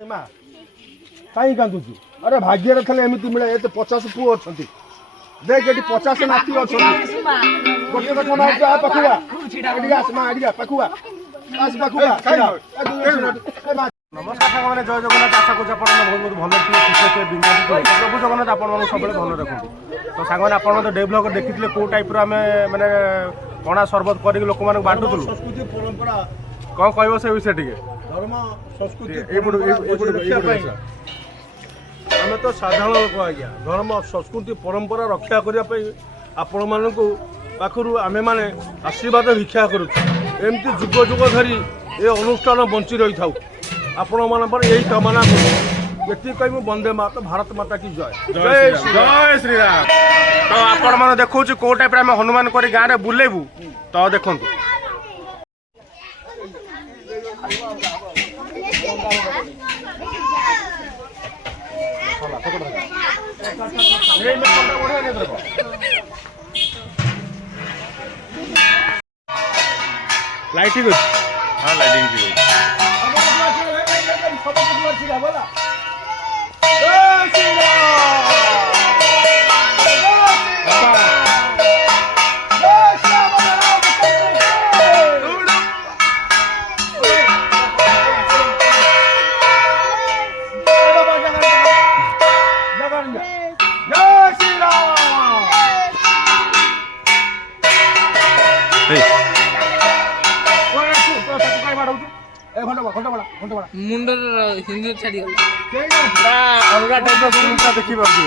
कहीं कांदुची अरे भाग्य खाली एमती मिले ये 50 पुओ अछंती देख एटी 50 नाती अछंती गोटे कथा मार आ पखुआ एडी आस मा एडी पखुआ आस पखुआ नमस्कार साग माने जय जगन्नाथ आशा को आपण बहुत बहुत भल ठीक ठीक बिंदास प्रभु जगन्नाथ आपण मन सब भल रखु तो साग माने आपण तो डे ब्लॉग देखिथिले को टाइप रो हमें माने पणा शरबत करी लोक माने बांटुतलु संस्कृति परंपरा कोन कहबो से विषय टिके धर्म संस्कृति आम तो साधारण लोक आज्ञा धर्म संस्कृति परंपरा रक्षा करने आपण मान पाखु आमे माने आशीर्वाद भिक्षा करुमती जुग जुग धरी ये अनुष्ठान बंची रही था आपण मान यही कामना कर कह वंदे माता भारत माता की जय जय जय श्री राम। तो आपण मान देखो को टाइप हनुमान कर गाँव में बुलेबू तो देखु लाइटिंग हाँ लाइटिंग मुंडर हिंदी छाड़ी अलग टाइप फिल्मटा देखी पार्टी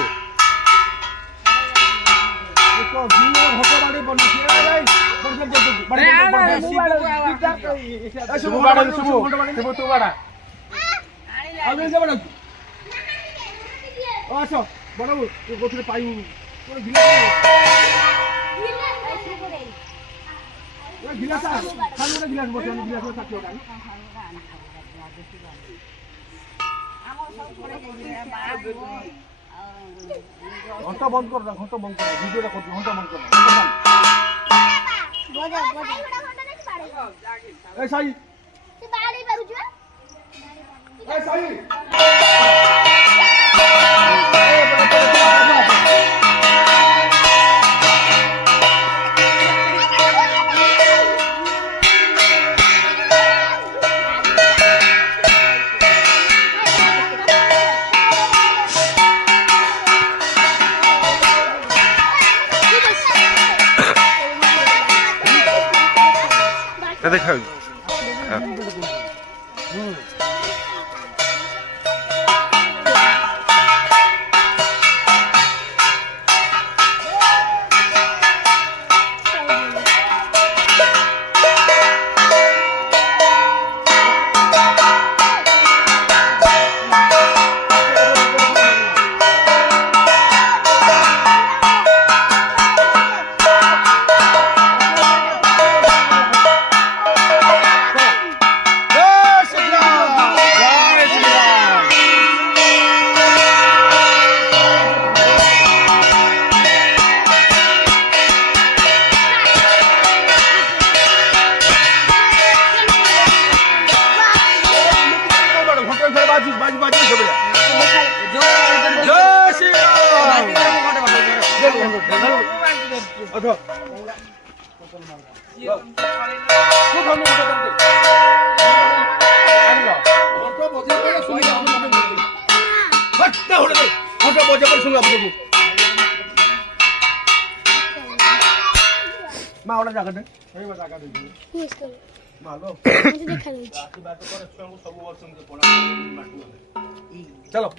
घंटा बंद कर घंटा बंद कर वीडियो घंटा बंद कर ए साई तू बाड़ी करू छ ए साई देखा चलो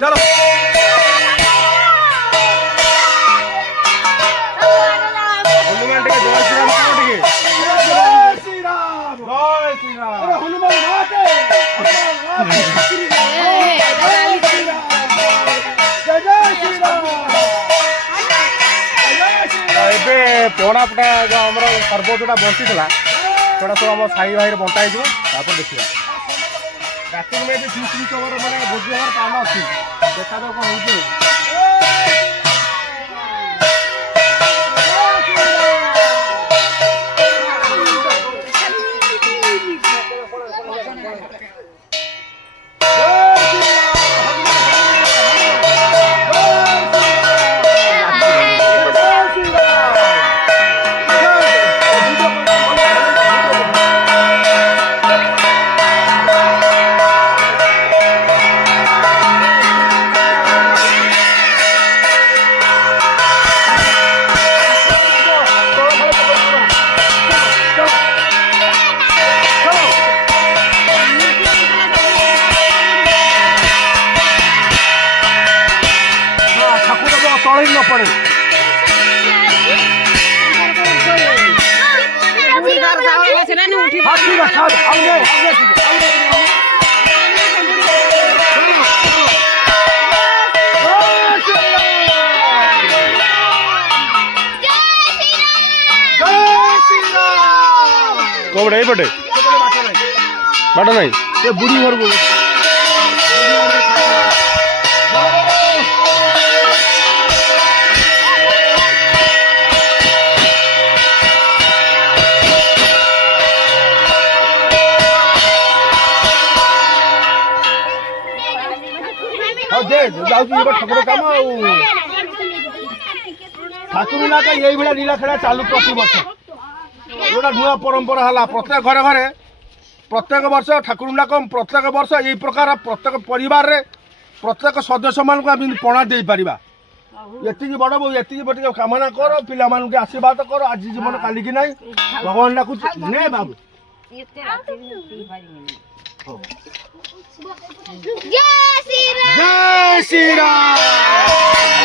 चलो हनुमान टिके जय श्री राम जय श्री राम जय श्री राम हनुमान माते पड़ा पटा जो आम सर्व जोटा बंची था जोटा सब आम साई भाई बंटा हो देखा रात में मैंने भोजी हमार पान अच्छी देखा तो कौन हो ही न पड़े। हाँ ठीक है, आओगे कौन है बटे बाटा नहीं ये बुढ़ी घर बोलो ठाकुर कम ठाकुर ना का यही भाया लीला खेला चालू प्रति वर्ष गोटा नुआ परंपरा है प्रत्येक घरे घरे प्रत्येक वर्ष ठाकुर कम प्रत्येक वर्ष यही प्रकार प्रत्येक परिवार रे प्रत्येक सदस्य मान पणा दे पार ये बड़ बो ये बटे कामना कर पिला के आशीर्वाद कर आज जीवन काली की नहीं भगवान डाकू ने बाबू जय श्री राम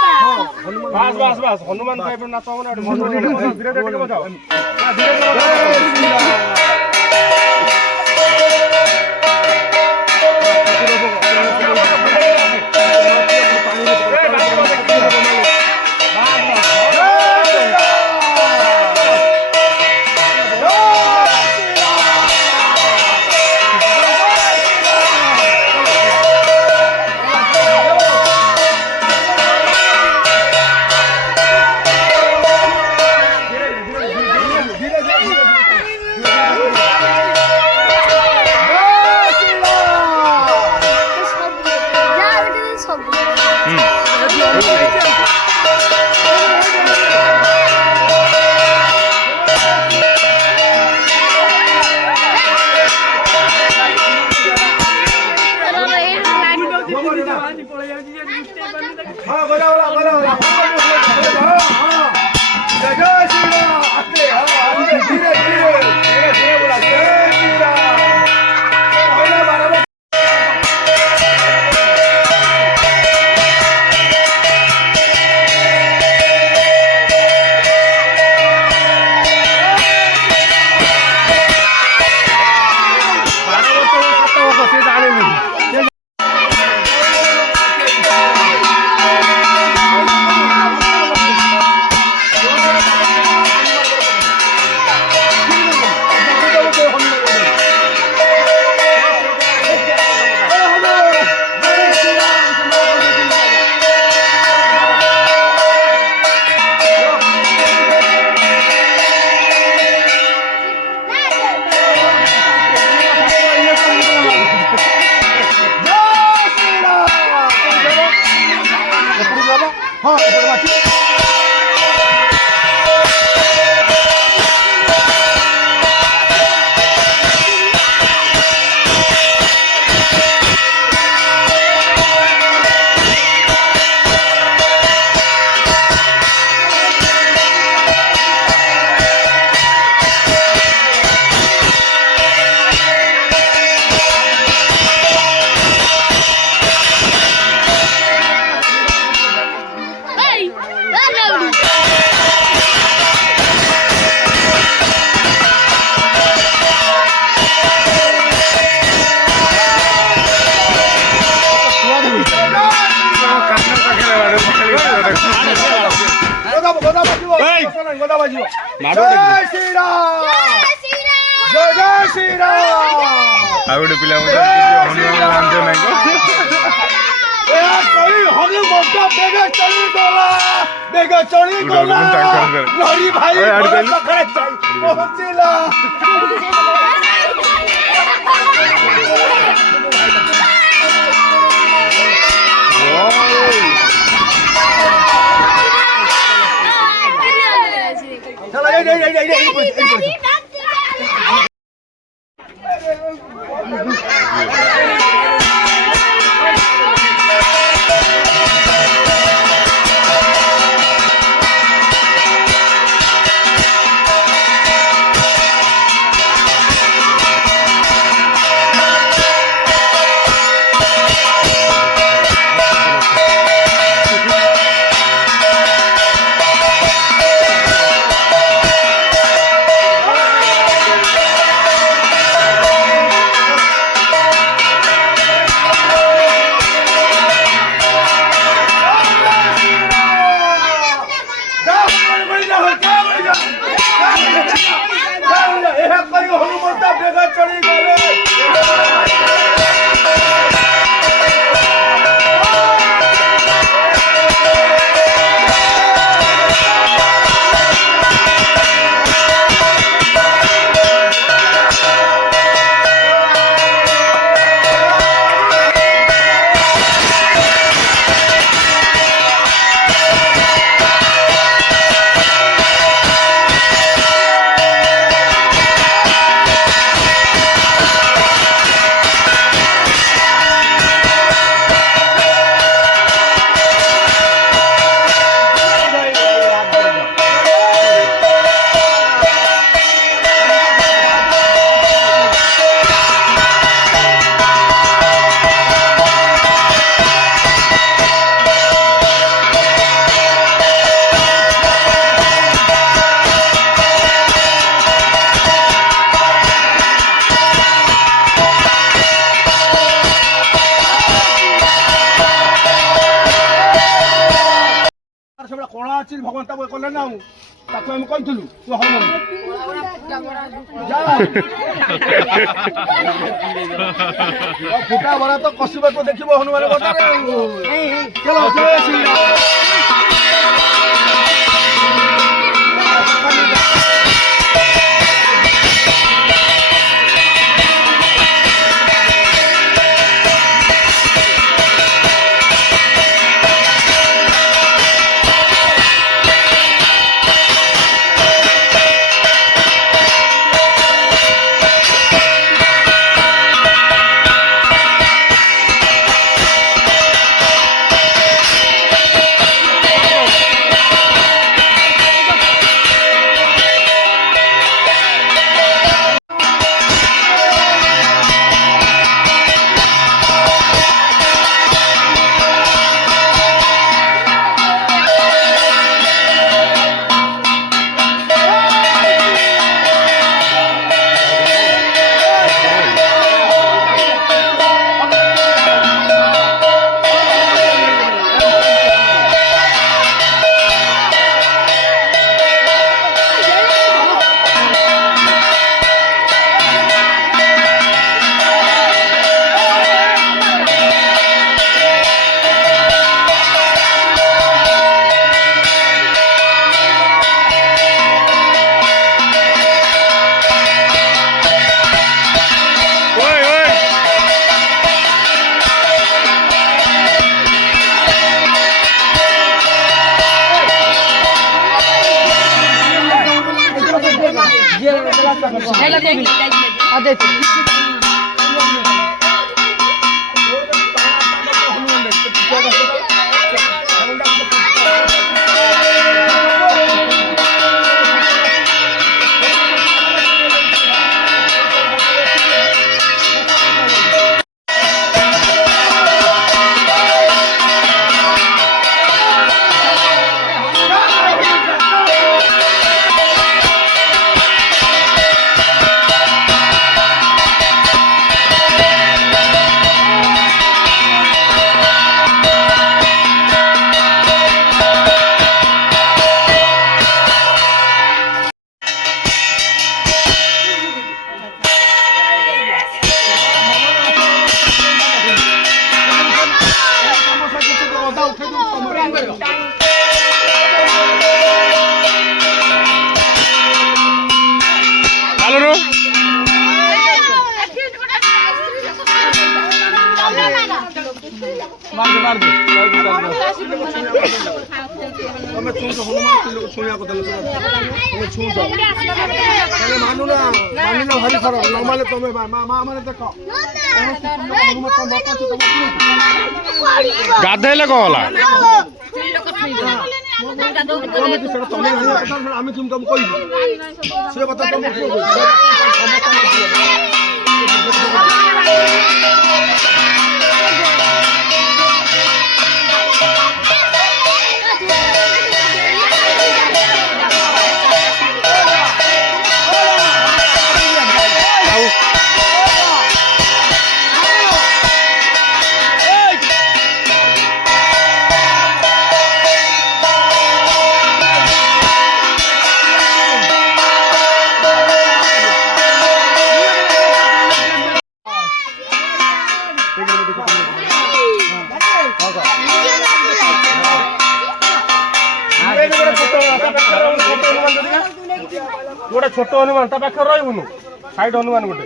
बस बस हनुमान टाइप नाच धीरे धीरे बजाओ जय श्री राम जय श्री राम आ गोटे पिला हनुमान हनुमान ହନୁମନ୍ତ ବେଗ ଚଳିଗଲା ବେଗ ଚଳିଗଲା ଲଢି ଭାଇ ପାଖରେ ପହଞ୍ଚିଲା। হনুমন্ত বেগ চলিগলে କଣା ଅଛି ଭଗବାନ ତାକୁ କଲେ ନା ତାକୁ ଆମେ କହିଥିଲୁ ତୁ ହନୁମାନ ଫୁଟା ବରା ତ କଷିବାକୁ ଦେଖିବ ହନୁମାନ କଥାରେ ଚାଲୁନୁ ତମେ ଛୁଁଛ ହନୁମାନ ଲୋକ ଛୁଇଁବା କଥା ତମେ ଛୁଁଛ ତମେ ମାନୁନା ମାନିଲେ ଭାରି ଖରାପ ନ ମାନେ ତମେ ମା ମାନେ ଦେଖ ଗାଧେଇଲେ କଣ ହେଲା ତମେ ଆମେ ତମେ କହିବୁ ସେ କଥା ତମେ गोटे छोट हनुमान ता पाखे रही साइड हनुमान गोटे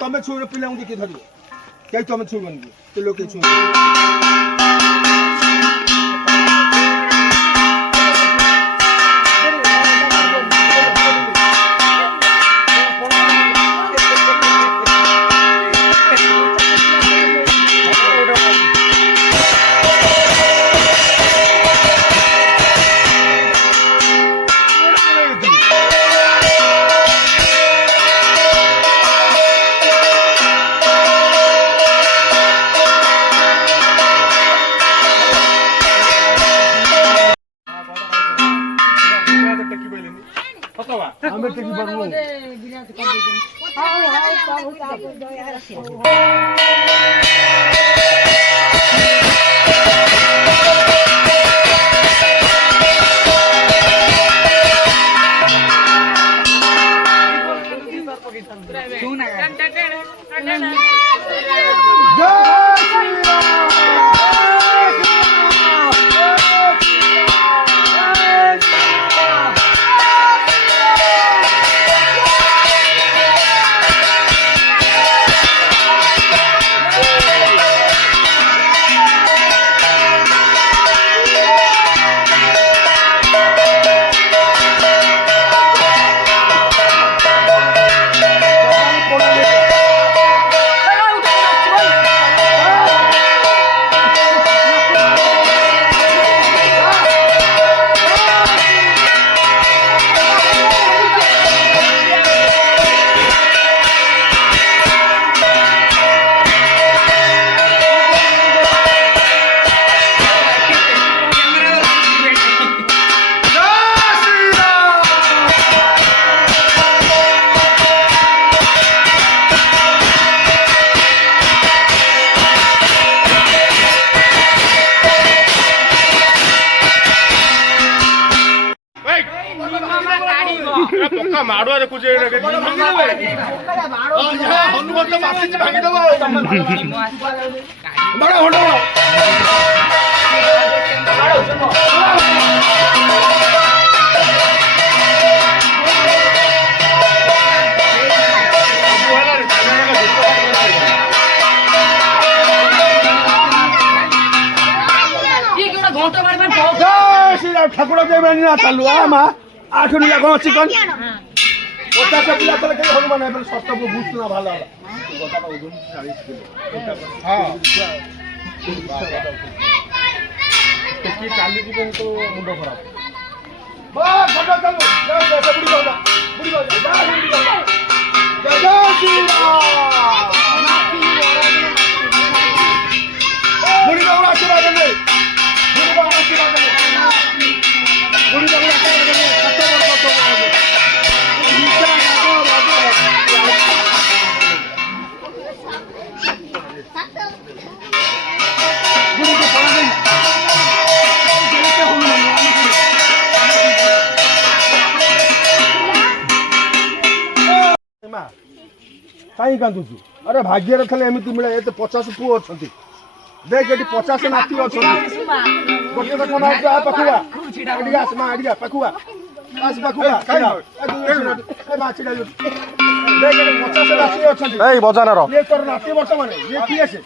तमें छुए पिला देखिए धरिए क्या तमें छुबन तो लोग छुए हमें टेकी बनू जय ପକ୍କା ମାଡୁଆ ଦେଖୁଛି ହନୁମାନ ତ ମାସିଛି ଭାଙ୍ଗିଦବ ବଡ ହଣ୍ଡ ঠাকুর দেবেন না চালু মা 8 নিলা কোন চিকন 50 পিলা তলে কে হনুমান এবার সস্তা বুঝছ না ভালো হলো কথাটা ওজন 40 কিলো হ্যাঁ কি চালি দিবেন তো মুন্ড খারাপ বা ঘটা চালু বুড়ি বাবা জয় শ্রীরাম বুড়ি বাবা আশীর্বাদ নেই বুড়ি বাবা আশীর্বাদ নেই বুড়ি বাবা আশীর্বাদ নেই কত বড় কত হবে নিচা বুড়ি কে পড়া দেই କାହିଁ କାନ୍ଦୁଛୁ ଆରେ ଭାଗ୍ୟରେ ଥିଲେ ଏମିତି ମିଳେ ଏତେ 50 ପୁଅ ଅଛନ୍ତି ଦେଖ ଏଠି 50 ନାତି ଅଛନ୍ତି ଗୋଟେ କଥା ଭାବୁଛୁ ଆ ପାଖୁଆ ଏଠିକି ଆସ ମା ଏଠିକି ପାଖୁଆ ଆସ ପାଖୁଆ ଏ ମା ଛିଡ଼ା ଦେଖ ଏଠି 50 ନାତି ଅଛନ୍ତି ଏଇ ବଜାନର ଇଏ ତୋର ନାତି ବର୍ତ୍ତମାନେ ଇଏ କିଏ ସେ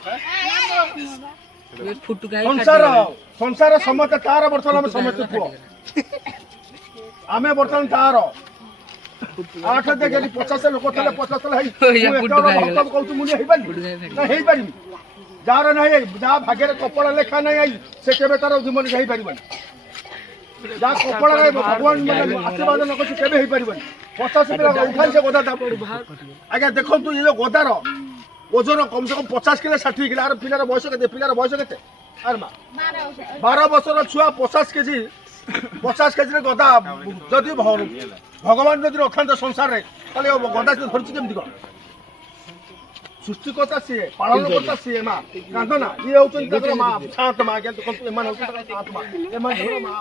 ଫୁଟୁକା ସଂସାର ସମସ୍ତେ ତାର ବର୍ତ୍ତମାନ ଆମେ ସମସ୍ତେ ପୁଅ ଆମେ ବର୍ତ୍ତମାନ ତାର 8 ଦେଖ ଏଠି 50 ଲୋକ ଥିଲେ 50 ଥିଲେ କହୁଛୁ ମୁଁ ହେଇପାରିବି ଯାହାର ନାହିଁ ଯାହା ଭାଗ୍ୟରେ କପଡ଼ା ଲେଖା ନାହିଁ ଆଇ ସେ କେବେ ତାର ଜୀବନ ହେଇପାରିବନି ଯାହା କପଡ଼ାରେ ଭଗବାନ ଆଶୀର୍ବାଦ ନ କରୁଛି କେବେ ହେଇପାରିବନି 50 ପିଲା ଉଠାଇ ସେ ଗଦା ଆଜ୍ଞା ଦେଖନ୍ତୁ ଏ ଗଦାର ଓଜନ କମ ସେ କମ 50 କିଲୋ 60 କିଲୋ ଆର ପିଲାର ବୟସ କେତେ ଆରେ ମା 12 ବର୍ଷର ଛୁଆ 50 କେଜି ଗଦା ଯଦି ଭଗବାନ ଯଦି ରଖାନ୍ତେ ସଂସାରରେ ତାହେଲେ ଗଦା ଧରିଛି କେମିତି କଣ ସୃଷ୍ଟିକର୍ତ୍ତା ସିଏ ପାଳନ କର୍ତ୍ତା ସିଏ ମା କାନ୍ଦ ନା ଇଏ ହଉଛନ୍ତି ତାଙ୍କର ମା ଶାନ୍ତ ମା କିନ୍ତୁ ଏମାନେ ହଉଛନ୍ତି ଶାନ୍ତ ମା ଏମାନେ ଝିଅ ମା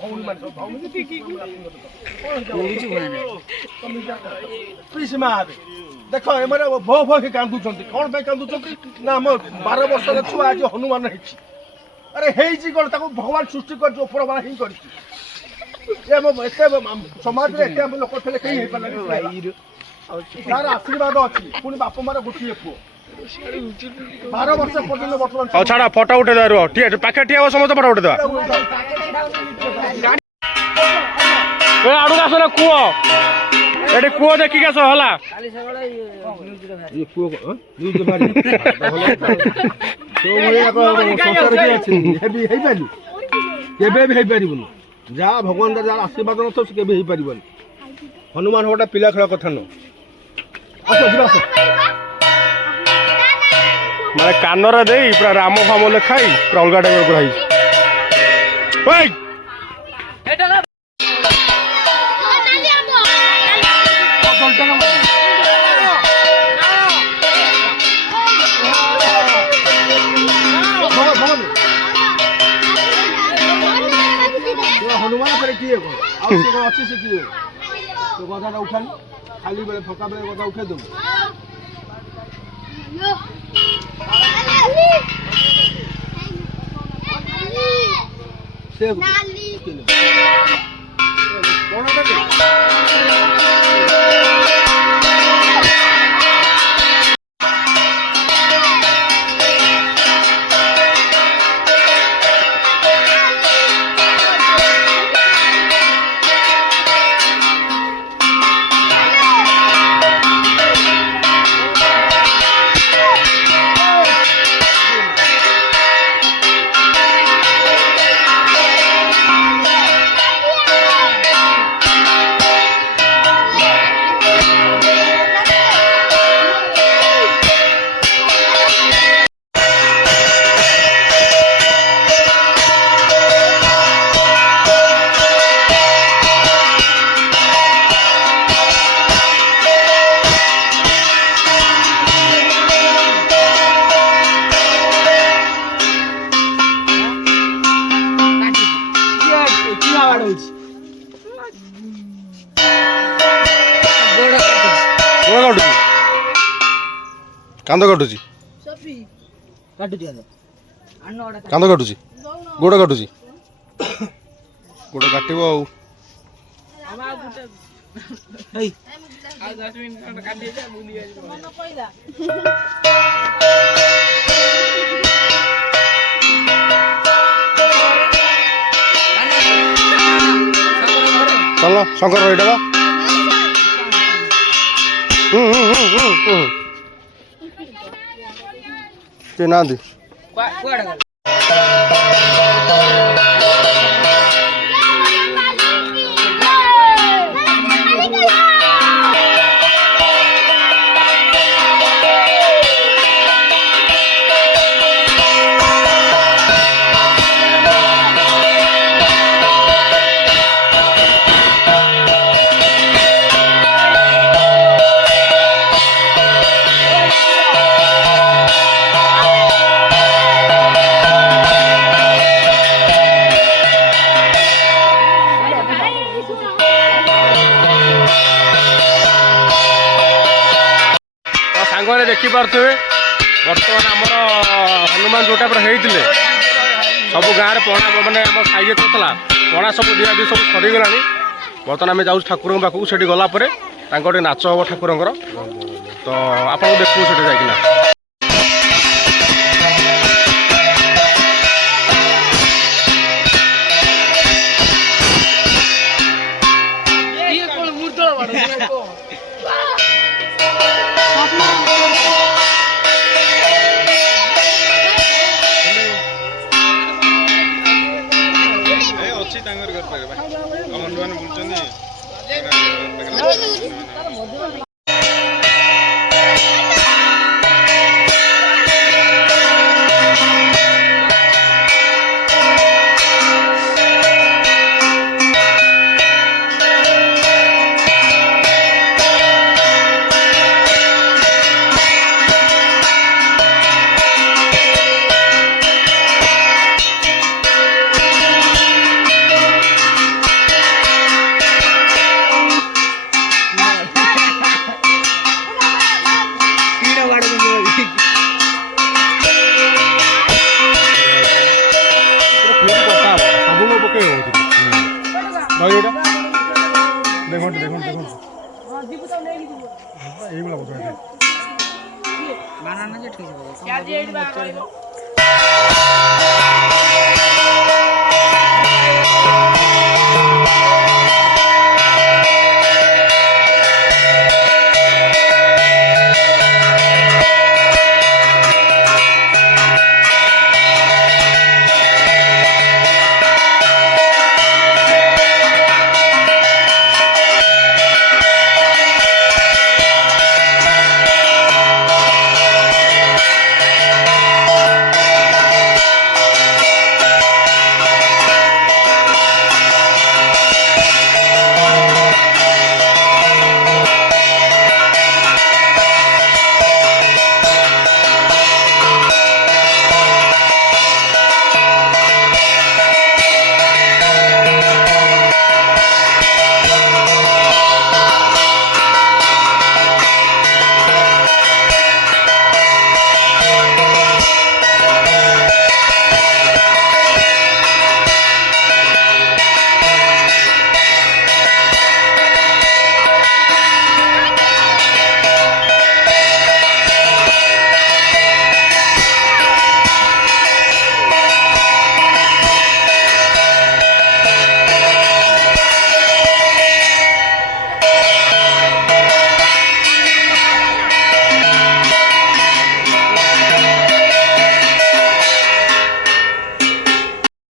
ଭଉଣୀ ମାନେ ପିସି ମା ହେବେ ଦେଖ ଏମାନେ ଭୋ ଭୋ କାନ୍ଦୁଛନ୍ତି କଣ ପାଇଁ କାନ୍ଦୁଛନ୍ତି ନା ଆମ 12 ବର୍ଷର ଛୁଆ ଆଜି ହନୁମାନ ହେଇଛି ଆରେ ହେଇଛି କଣ ତାକୁ ଭଗବାନ ସୃଷ୍ଟି କରିଛି ଉପର ବାଲା ହିଁ କରିଛି ଏତେ ସମାଜରେ ଏତେ ଆମ ଲୋକ ଥିଲେ କେହି ହେଇପାରିଲାନି ତାର ଆଶୀର୍ବାଦ ଅଛି ପୁଣି ବାପା ମାର ଗୋଟିଏ ପୁଅ 12 ବର୍ଷ ପର୍ଯ୍ୟନ୍ତ ବର୍ତ୍ତମାନ ହଉ ଛାଡ଼ ଫଟୋ ଉଠେଇଦେବା ରୁହ ଠିକ ଅଛି ପାଖରେ ଠିଆ ହବ ସମସ୍ତେ ଫଟୋ ଉଠେଇଦେବା ଆଡ଼କୁ ଆସ ନା କୁଅ ଏଠି କୁଅ ଦେଖିକି ଆସ ହେଲା କେବେ ବି ହେଇପାରିବୁନି ଯାହା ଭଗବାନ ଯାହା ଆଶୀର୍ବାଦ ନଥିବ ସେ କେବେ ହେଇପାରିବନି ହନୁମାନ ଗୋଟେ ପିଲା ଖେଳ କଥା ନୁହଁ ମାନେ କାନରେ ଦେଇ ପୁରା ରାମ ଫାମ ଲେଖାଇ ପୁରା ଅଲଗା ଟାଇପର ପୁରା ହେଇଛି ହନୁମାନ ଫେରେ କିଏ କଣ ଆଉ ସେ କଣ ଅଛି ସେ କିଏ ତୋ ଗଦାଟା ଉଠାନି ଖାଲି ବେଳେ ଫଙ୍କା ବେଳେ ଗଦା ଉଠେଇ ଦେବୁ କାନ୍ଦ କାଟୁଛି କାନ୍ଦ କାଟୁଛି ଗୋଡ଼ କାଟୁଛି ଗୋଡ଼ କାଟିବ ଆଉ ଚାଲ ଶଙ୍କର ଏଇଟା ବା କିଏ ନାହାନ୍ତି ସାଙ୍ଗମାନେ ଦେଖିପାରୁଥିବେ ବର୍ତ୍ତମାନ ଆମର ହନୁମାନ ଯେଉଁ ଟାଇପ୍ର ହେଇଥିଲେ ସବୁ ଗାଁରେ ପଣା ମାନେ ଆମ ସାଇଜ୍ ଥିଲା ପଣା ସବୁ ଦିଆଦି ସବୁ ସରିଗଲାଣି। ବର୍ତ୍ତମାନ ଆମେ ଯାଉଛୁ ଠାକୁରଙ୍କ ପାଖକୁ। ସେଠି ଗଲା ପରେ ତାଙ୍କ ଗୋଟେ ନାଚ ହେବ ଠାକୁରଙ୍କର, ତ ଆପଣଙ୍କୁ ଦେଖିବୁ ସେଠି ଯାଇକିନା।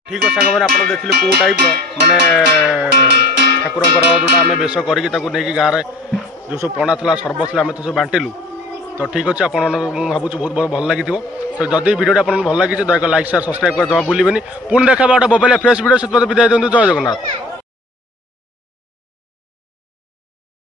ठीक साग मैंने आप देखिए कौ टाइप माने ठाकुर जोटा आम बेश करके गाँव में जो सब पणा था सर्व था आम तो सब बांटिलु तो ठीक अच्छे आप भावुँ बहुत भल लगी तो जदि भिडियो आप भल लगी दया लाइक शेयर सब्सक्राइब कर जमा भूलें पुणी देखा गोटे मोबाइल फ्रेश भिडियो से विदाय दिखाँ जय जगन्नाथ।